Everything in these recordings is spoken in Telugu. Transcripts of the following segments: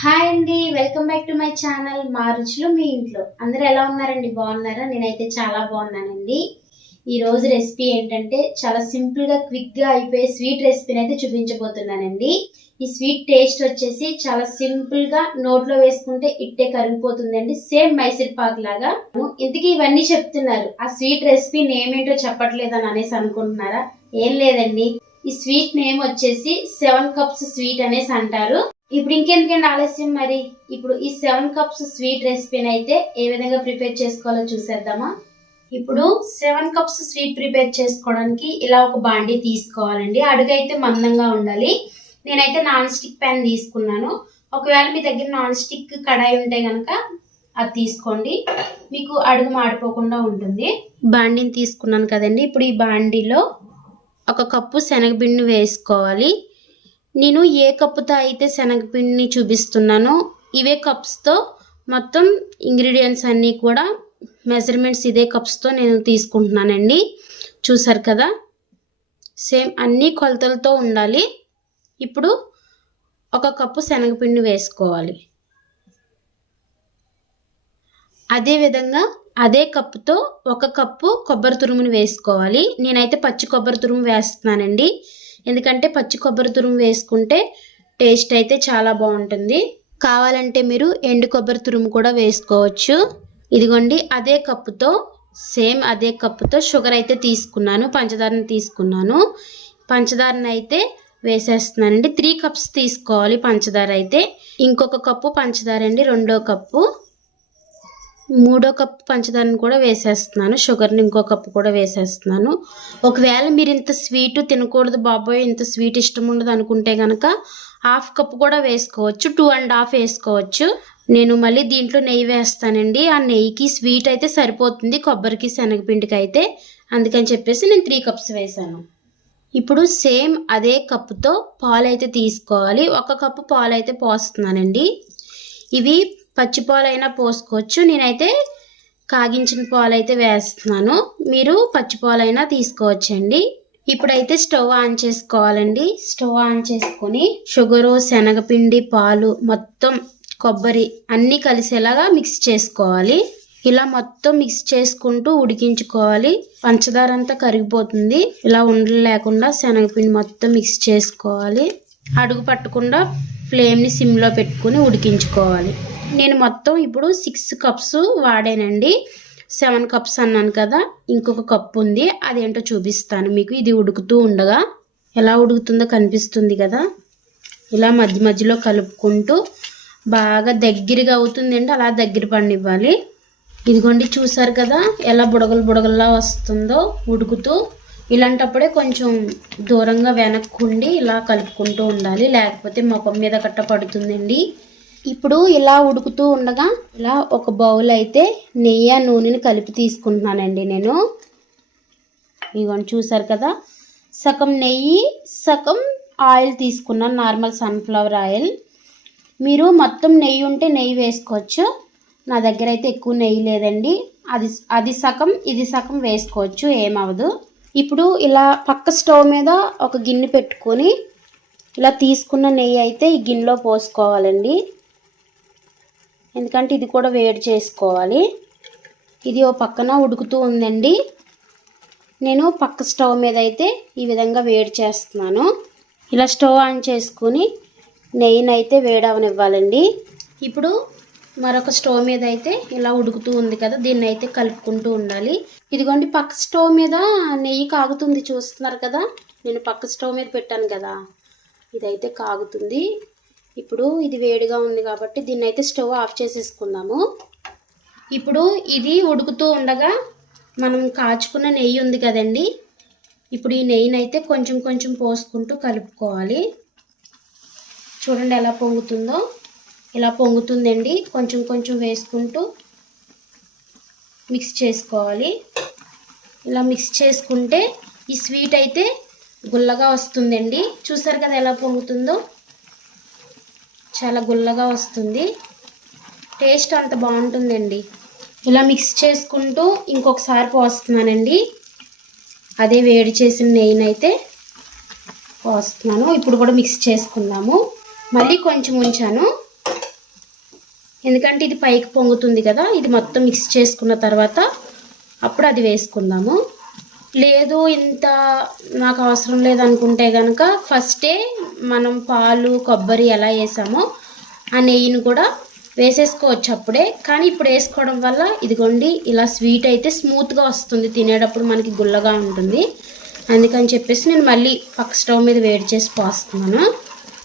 హాయ్ అండి welcome back to my channel మా రుచులు మీ ఇంట్లో. అందరూ ఎలా ఉన్నారండి? బాగున్నారా? నేనైతే చాలా బాగున్నానండి. ఈ రోజు రెసిపీ ఏంటంటే చాలా సింపుల్గా క్విక్గా అయిపోయే స్వీట్ రెసిపీని అయితే చూపించబోతున్నానండి. ఈ స్వీట్ టేస్ట్ వచ్చేసి చాలా సింపుల్గా నోట్లో వేసుకుంటే ఇట్టే కరిగిపోతుందండి. సేమ్ మైసూర్ పాక్ లాగా. ఇంతకీ ఇవన్నీ చెప్తున్నారు. ఆ స్వీట్ రెసిపీ నేమ్ ఏంటో చెప్పట్లేదని అనేసి అనుకుంటున్నారా? ఏం లేదండి. ఈ స్వీట్ నేమ్ వచ్చేసి సెవెన్ కప్స్ స్వీట్ అనేసి అంటారు. ఇప్పుడు ఇంకెందుకండి ఆలస్యం మరి? ఇప్పుడు ఈ సెవెన్ కప్స్ స్వీట్ రెసిపీని అయితే ఏ విధంగా ప్రిపేర్ చేసుకోవాలో చూసేద్దామా? ఇప్పుడు సెవెన్ కప్స్ స్వీట్ ప్రిపేర్ చేసుకోవడానికి ఇలా ఒక బాండి తీసుకోవాలండి. అడుగైతే మందంగా ఉండాలి. నేనైతే నాన్ స్టిక్ ప్యాన్ తీసుకున్నాను. ఒకవేళ మీ దగ్గర నాన్ స్టిక్ కడాయి ఉంటే కనుక అది తీసుకోండి. మీకు అడుగు మాడిపోకుండా ఉంటుంది. బాండిని తీసుకున్నాను కదండి. ఇప్పుడు ఈ బాండిలో ఒక కప్పు శనగపిండి వేసుకోవాలి. నేను ఏ కప్పుతో అయితే శనగపిండిని చూపిస్తున్నానో ఇవే కప్స్తో మొత్తం ఇంగ్రీడియంట్స్ అన్నీ కూడా మెజర్మెంట్స్ ఇదే కప్స్తో నేను తీసుకుంటున్నానండి. చూసారు కదా? సేమ్ అన్ని కొలతలతో ఉండాలి. ఇప్పుడు ఒక కప్పు శనగపిండి వేసుకోవాలి. అదేవిధంగా అదే కప్పుతో ఒక కప్పు కొబ్బరి తురుముని వేసుకోవాలి. నేనైతే పచ్చి కొబ్బరి తురుము వేస్తున్నానండి. ఎందుకంటే పచ్చి కొబ్బరి తురుము వేసుకుంటే టేస్ట్ అయితే చాలా బాగుంటుంది. కావాలంటే మీరు ఎండు కొబ్బరి తురుము కూడా వేసుకోవచ్చు. ఇదిగోండి అదే కప్పుతో సేమ్ అదే కప్పుతో షుగర్ అయితే తీసుకున్నాను పంచదారని తీసుకున్నాను. పంచదారని అయితే వేసేస్తున్నానండి. త్రీ కప్స్ తీసుకోవాలి పంచదార అయితే. ఇంకొక కప్పు పంచదార అండి రెండో కప్పు. మూడో కప్పు పంచదారని కూడా వేసేస్తున్నాను. షుగర్ని ఇంకో కప్పు కూడా వేసేస్తున్నాను. ఒకవేళ మీరు ఇంత స్వీట్ తినకూడదు బాబోయ్ ఇంత స్వీట్ ఇష్టం ఉండదు అనుకుంటే కనుక హాఫ్ కప్ కూడా వేసుకోవచ్చు టూ అండ్ హాఫ్ వేసుకోవచ్చు. నేను మళ్ళీ దీంట్లో నెయ్యి వేస్తానండి. ఆ నెయ్యికి స్వీట్ అయితే సరిపోతుంది కొబ్బరికి శనగపిండికి అయితే. అందుకని చెప్పేసి నేను త్రీ కప్స్ వేసాను. ఇప్పుడు సేమ్ అదే కప్పుతో పాలు అయితే తీసుకోవాలి. ఒక కప్పు పాలు అయితే పోస్తున్నానండి. ఇవి పచ్చి పాలైనా పోసుకోవచ్చు. నేనైతే కాగించిన పాలు అయితే వేస్తున్నాను. మీరు పచ్చి పాలైనా తీసుకోవచ్చండి. ఇప్పుడైతే స్టవ్ ఆన్ చేసుకోవాలండి. స్టవ్ ఆన్ చేసుకొని షుగరు శనగపిండి పాలు మొత్తం కొబ్బరి అన్నీ కలిసేలాగా మిక్స్ చేసుకోవాలి. ఇలా మొత్తం మిక్స్ చేసుకుంటూ ఉడికించుకోవాలి. పంచదార అంతా కరిగిపోతుంది. ఇలా ఉండలు లేకుండా శనగపిండి మొత్తం మిక్స్ చేసుకోవాలి. అడుగు పట్టకుండా ఫ్లేమ్ని సిమ్లో పెట్టుకుని ఉడికించుకోవాలి. నేను మొత్తం ఇప్పుడు సిక్స్ కప్స్ వాడానండి. సెవెన్ కప్స్ అన్నాను కదా ఇంకొక కప్ ఉంది. అదేంటో చూపిస్తాను మీకు. ఇది ఉడుకుతూ ఉండగా ఎలా ఉడుకుతుందో కనిపిస్తుంది కదా. ఇలా మధ్య మధ్యలో కలుపుకుంటూ బాగా దగ్గరగా అవుతుందండి. అలా దగ్గర పండివ్వాలి. ఇదిగోండి చూసారు కదా ఎలా బుడగలు బుడగల్లా వస్తుందో ఉడుకుతూ. ఇలాంటప్పుడే కొంచెం దూరంగా వెనక్కుండి ఇలా కలుపుకుంటూ ఉండాలి. లేకపోతే ముఖం మీద కట్ట పడుతుందండి. ఇప్పుడు ఇలా ఉడుకుతూ ఉండగా ఇలా ఒక బౌల్ అయితే నెయ్యి నూనెని కలిపి తీసుకుంటున్నానండి నేను. ఇదిగోండి చూసారు కదా? సగం నెయ్యి సగం ఆయిల్ తీసుకున్నాను నార్మల్ సన్ఫ్లవర్ ఆయిల్. మీరు మొత్తం నెయ్యి ఉంటే నెయ్యి వేసుకోవచ్చు. నా దగ్గర అయితే ఎక్కువ నెయ్యి లేదండి. అది అది సగం ఇది సగం వేసుకోవచ్చు ఏమవదు ఇప్పుడు ఇలా పక్క స్టవ్ మీద ఒక గిన్నె పెట్టుకొని ఇలా తీసుకున్న నెయ్యి అయితే ఈ గిన్నెలో పోసుకోవాలండి. ఎందుకంటే ఇది కూడా వేడి చేసుకోవాలి. ఇది ఓ పక్కన ఉడుకుతూ ఉందండి. నేను పక్క స్టవ్ మీద అయితే ఈ విధంగా వేడి చేస్తున్నాను. ఇలా స్టవ్ ఆన్ చేసుకుని నెయ్యిని అయితే వేడవనివ్వాలండి. ఇప్పుడు మరొక స్టవ్ మీద అయితే ఇలా ఉడుకుతూ ఉంది కదా దీన్ని అయితే కలుపుకుంటూ ఉండాలి. ఇదిగోండి పక్క స్టవ్ మీద నెయ్యి కాగుతుంది చూస్తున్నారు కదా. నేను పక్క స్టవ్ మీద పెట్టాను కదా. ఇదైతే కాగుతుంది. ఇప్పుడు ఇది వేడిగా ఉంది కాబట్టి దీన్ని అయితే స్టవ్ ఆఫ్ చేసేసుకుందాము. ఇప్పుడు ఇది ఉడుకుతూ ఉండగా మనం కాచుకున్న నెయ్యి ఉంది కదండి. ఇప్పుడు ఈ నెయ్యిని అయితే కొంచెం కొంచెం పోసుకుంటూ కలుపుకోవాలి. చూడండి ఎలా పొంగుతుందో. ఇలా పొంగుతుందండి. కొంచెం కొంచెం వేసుకుంటూ మిక్స్ చేసుకోవాలి. ఇలా మిక్స్ చేసుకుంటే ఈ స్వీట్ అయితే గుల్లగా వస్తుందండి. చూసారు కదా ఎలా పొంగుతుందో? చాలా గుల్లగా వస్తుంది. టేస్ట్ అంత బాగుంటుందండి. ఇలా మిక్స్ చేసుకుంటూ ఇంకొకసారి పోస్తున్నానండి. అదే వేడి చేసిన నెయ్యినైతే పోస్తున్నాను. ఇప్పుడు కూడా మిక్స్ చేసుకుందాము. మళ్ళీ కొంచెం ఉంచాను. ఎందుకంటే ఇది పైకి పొంగుతుంది కదా ఇది మొత్తం మిక్స్ చేసుకున్న తర్వాత అప్పుడు అది వేసుకుందాము. లేదు ఇంత నాకు అవసరం లేదనుకుంటే కనుక ఫస్టే మనం పాలు కొబ్బరి ఎలా వేసామో ఆ నెయ్యిని కూడా వేసేసుకోవచ్చు అప్పుడే. కానీ ఇప్పుడు వేసుకోవడం వల్ల ఇదిగోండి ఇలా స్వీట్ అయితే స్మూత్గా వస్తుంది. తినేటప్పుడు మనకి గుల్లగా ఉంటుంది. అందుకని చెప్పేసి నేను మళ్ళీ పక్క స్టవ్ మీద వేడి చేసి పోస్తున్నాను.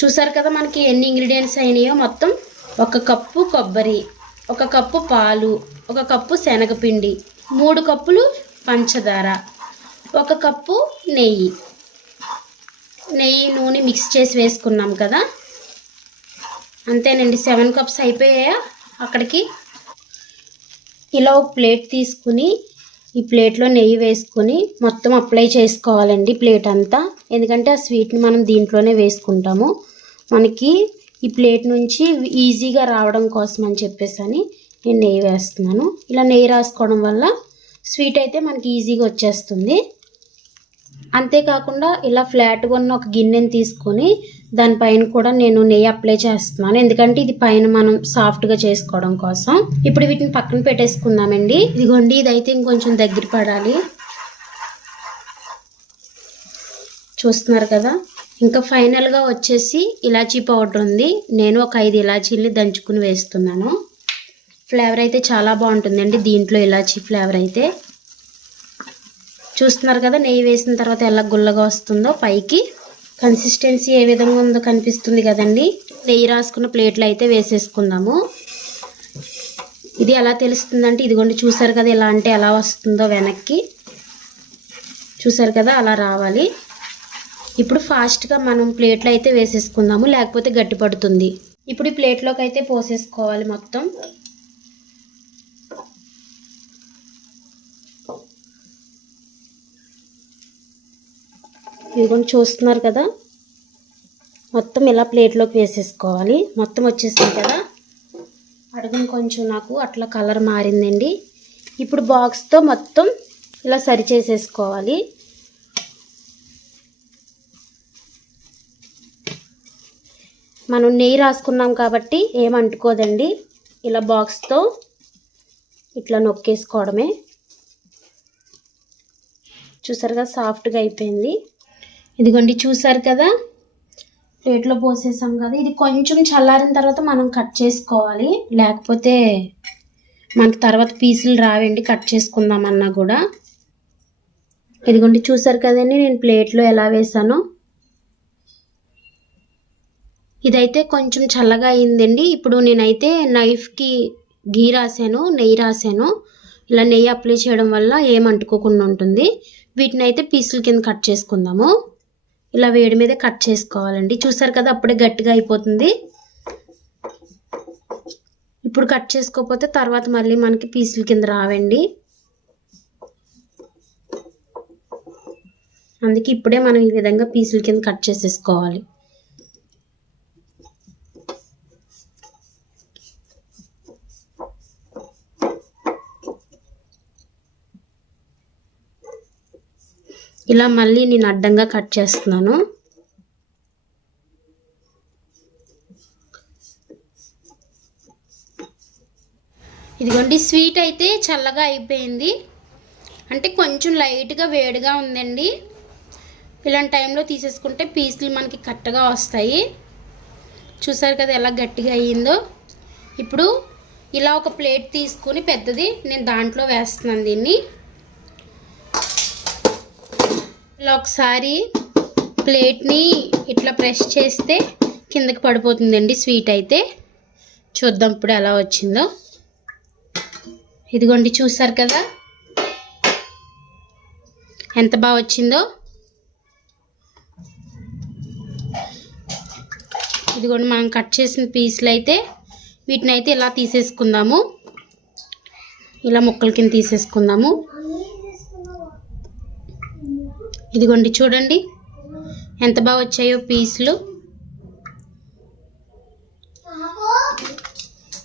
చూసారు కదా మనకి ఎన్ని ఇంగ్రీడియంట్స్ అయినాయో మొత్తం? ఒక కప్పు కొబ్బరి ఒక కప్పు పాలు ఒక కప్పు శనగపిండి మూడు కప్పులు పంచదార. ఒక కప్పు నెయ్యి. నెయ్యి నూనె మిక్స్ చేసి వేసుకున్నాం కదా. అంతేనండి సెవెన్ కప్స్ అయిపోయాయా? అక్కడికి ఇలా ఒక ప్లేట్ తీసుకుని ఈ ప్లేట్లో నెయ్యి వేసుకొని మొత్తం అప్లై చేసుకోవాలండి ప్లేట్ అంతా. ఎందుకంటే ఆ స్వీట్ని మనం దీంట్లోనే వేసుకుంటాము. మనకి ఈ ప్లేట్ నుంచి ఈజీగా రావడం కోసం అని చెప్పేసి అని నేను నెయ్యి వేస్తున్నాను. ఇలా నెయ్యి రాసుకోవడం వల్ల స్వీట్ అయితే మనకి ఈజీగా వచ్చేస్తుంది. అంతేకాకుండా ఇలా ఫ్లాట్గా ఉన్న ఒక గిన్నెని తీసుకొని దానిపైన కూడా నేను నెయ్యి అప్లై చేస్తున్నాను. ఎందుకంటే ఇది పైన మనం సాఫ్ట్గా చేసుకోవడం కోసం. ఇప్పుడు వీటిని పక్కన పెట్టేసుకుందామండి. ఇదిగోండి ఇదైతే ఇంకొంచెం దగ్గర పడాలి. చూస్తున్నారు కదా? ఇంకా ఫైనల్గా వచ్చేసి ఇలాచీ పౌడర్ ఉంది. నేను ఒక ఐదు ఇలాచీల్ని దంచుకుని వేస్తున్నాను. ఫ్లేవర్ అయితే చాలా బాగుంటుందండి దీంట్లో ఇలాచీ ఫ్లేవర్ అయితే. చూస్తున్నారు కదా నెయ్యి వేసిన తర్వాత ఎలా గుల్లగా వస్తుందో పైకి. కన్సిస్టెన్సీ ఏ విధంగా ఉందో కనిపిస్తుంది కదండి. నెయ్యి రాసుకున్న ప్లేట్లు అయితే వేసేసుకుందాము. ఇది ఎలా తెలుస్తుందంటే ఇదిగోండి చూసారు కదా ఎలా అంటే ఎలా వస్తుందో వెనక్కి. చూసారు కదా అలా రావాలి. ఇప్పుడు ఫాస్ట్గా మనం ప్లేట్లో అయితే వేసేసుకుందాము లేకపోతే గట్టి పడుతుంది. ఇప్పుడు ఈ ప్లేట్లోకి అయితే పోసేసుకోవాలి మొత్తం. ఇదిగోండి చూస్తున్నారు కదా? మొత్తం ఇలా ప్లేట్లోకి వేసేసుకోవాలి. మొత్తం వచ్చేసింది కదా? అడుగుని కొంచెం నాకు అట్లా కలర్ మారిందండి. ఇప్పుడు బాక్స్తో మొత్తం ఇలా సరి చేసేసుకోవాలి. మనం నెయ్యి రాసుకున్నాం కాబట్టి ఏం అంటుకోదండి. ఇలా బాక్స్తో ఇట్లా నొక్కేసుకోవడమే. చూసారు కదా సాఫ్ట్గా అయిపోయింది. ఇదిగోండి చూసారు కదా? ప్లేట్లో పోసేసాం కదా. ఇది కొంచెం చల్లారిన తర్వాత మనం కట్ చేసుకోవాలి. లేకపోతే మనకి తర్వాత పీసులు రావండి కట్ చేసుకుందామన్నా కూడా. ఇదిగోండి చూసారు కదండి నేను ప్లేట్లో ఎలా వేసానో. ఇదైతే కొంచెం చల్లగా అయిందండి. ఇప్పుడు నేనైతే నైఫ్కి గీ రాసాను నెయ్యి రాసాను. ఇలా నెయ్యి అప్లై చేయడం వల్ల ఏం అంటుకోకుండా ఉంటుంది. వీటిని అయితే పీసుల కింద కట్ చేసుకుందాము. ఇలా వేడి మీద కట్ చేసుకోవాలండి. చూసారు కదా అప్పుడే గట్టిగా అయిపోతుంది. ఇప్పుడు కట్ చేసుకోకపోతే తర్వాత మళ్ళీ మనకి పీసుల కింద రావండి. అందుకే ఇప్పుడే మనం ఈ విధంగా పీసుల కింద కట్ చేసేసుకోవాలి. ఇలా మళ్ళీ నేను అడ్డంగా కట్ చేస్తున్నాను. ఇదిగోండి స్వీట్ అయితే చల్లగా అయిపోయింది. అంటే కొంచెం లైట్గా వేడిగా ఉందండి. ఇలాంటి టైంలో తీసేసుకుంటే పీసులు మనకి కట్టగా వస్తాయి. చూసారు కదా ఎలా గట్టిగా అయ్యిందో. ఇప్పుడు ఇలా ఒక ప్లేట్ తీసుకుని పెద్దది నేను దాంట్లో వేస్తున్నాను దీన్ని. ఇలా ఒకసారి ప్లేట్ని ఇట్లా ప్రెస్ చేస్తే కిందకి పడిపోతుందండి స్వీట్ అయితే. చూద్దాం ఇప్పుడు ఎలా వచ్చిందో. ఇదిగోండి చూసారు కదా. ఎంత బాగా వచ్చిందో. ఇదిగోండి మనం కట్ చేసిన పీసులు అయితే వీటిని అయితే ఇలా తీసేసుకుందాము. ఇలా ముక్కల కింద తీసేసుకుందాము. ఇదిగోండి చూడండి. ఎంత బాగా వచ్చాయో పీసులు.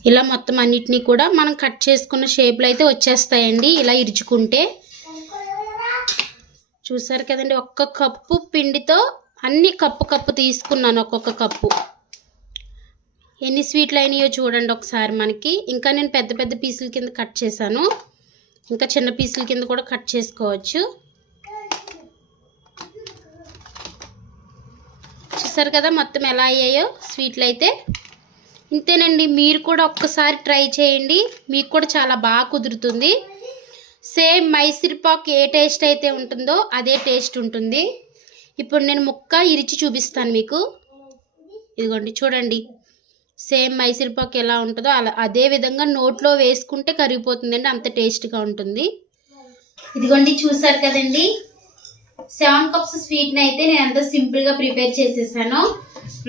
ఇలా మొత్తం అన్నిటినీ కూడా మనం కట్ చేసుకున్న షేప్లు అయితే వచ్చేస్తాయండి. ఇలా ఇరుచుకుంటే. చూసారు కదండి ఒక్క కప్పు పిండితో అన్ని కప్పు కప్పు తీసుకున్నాను ఒక్కొక్క కప్పు. ఎన్ని స్వీట్లు అయినాయో చూడండి ఒకసారి మనకి. ఇంకా నేను పెద్ద పెద్ద పీసుల కింద కట్ చేశాను. ఇంకా చిన్న పీసుల కింద కూడా కట్ చేసుకోవచ్చు. చూసారు కదా మొత్తం ఎలా అయ్యాయో స్వీట్లు అయితే. ఇంతేనండి మీరు కూడా ఒక్కసారి ట్రై చేయండి. మీకు కూడా చాలా బాగా కుదురుతుంది. సేమ్ మైసూర్ పాక్ ఏ టేస్ట్ అయితే ఉంటుందో అదే టేస్ట్ ఉంటుంది. ఇప్పుడు నేను ముక్క ఇరిచి చూపిస్తాను మీకు. ఇదిగోండి చూడండి. సేమ్ మైసూర్ పాక్ ఎలా ఉంటుందో అలా అదే విధంగా నోట్లో వేసుకుంటే కరిగిపోతుందండి అంత టేస్ట్గా ఉంటుంది. ఇదిగోండి చూసారు కదండి. సెవెన్ కప్స్ స్వీట్ని అయితే నేను ఎంత సింపుల్గా ప్రిపేర్ చేసేసాను.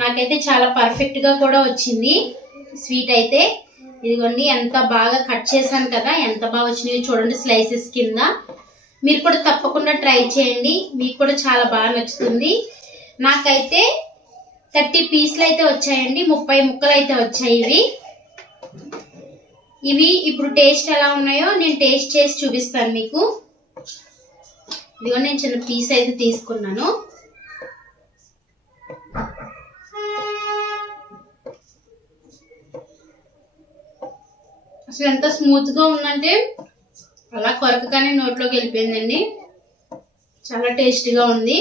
నాకైతే చాలా పర్ఫెక్ట్గా కూడా వచ్చింది స్వీట్ అయితే. ఇదిగోండి ఎంత బాగా కట్ చేశాను కదా ఎంత బాగా వచ్చినాయో చూడండి స్లైసెస్ కింద. మీరు కూడా తప్పకుండా ట్రై చేయండి మీకు కూడా చాలా బాగా నచ్చుతుంది. నాకైతే థర్టీ పీసులు అయితే వచ్చాయండి ముప్పై ముక్కలు అయితే వచ్చాయి ఇవి. ఇవి ఇప్పుడు టేస్ట్ ఎలా ఉన్నాయో నేను టేస్ట్ చేసి చూపిస్తాను మీకు. ఇదిగో నేను చిన్న పీస్ అయితే తీసుకున్నాను. అసలు ఎంత స్మూత్గా ఉందంటే అలా కొరకగానే నోట్లోకి వెళ్ళిపోయిందండి. చాలా టేస్టీగా ఉంది.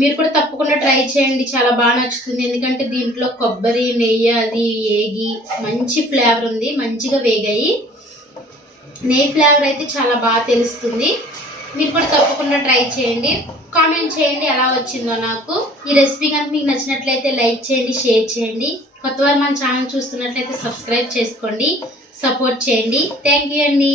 మీరు కూడా తప్పకుండా ట్రై చేయండి. చాలా బాగా నచ్చుతుంది. ఎందుకంటే దీంట్లో కొబ్బరి నెయ్యి అది ఏగి మంచి ఫ్లేవర్ ఉంది. మంచిగా వేగాయి. నెయ్యి ఫ్లేవర్ అయితే చాలా బాగా తెలుస్తుంది. మీరు కూడా తప్పకుండా ట్రై చేయండి. కామెంట్ చేయండి ఎలా వచ్చిందో నాకు. ఈ రెసిపీ కనుక మీకు నచ్చినట్లయితే లైక్ చేయండి షేర్ చేయండి. కొత్త వారు మన ఛానల్ చూస్తున్నట్లయితే సబ్స్క్రైబ్ చేసుకోండి సపోర్ట్ చేయండి. థ్యాంక్ యూ అండి.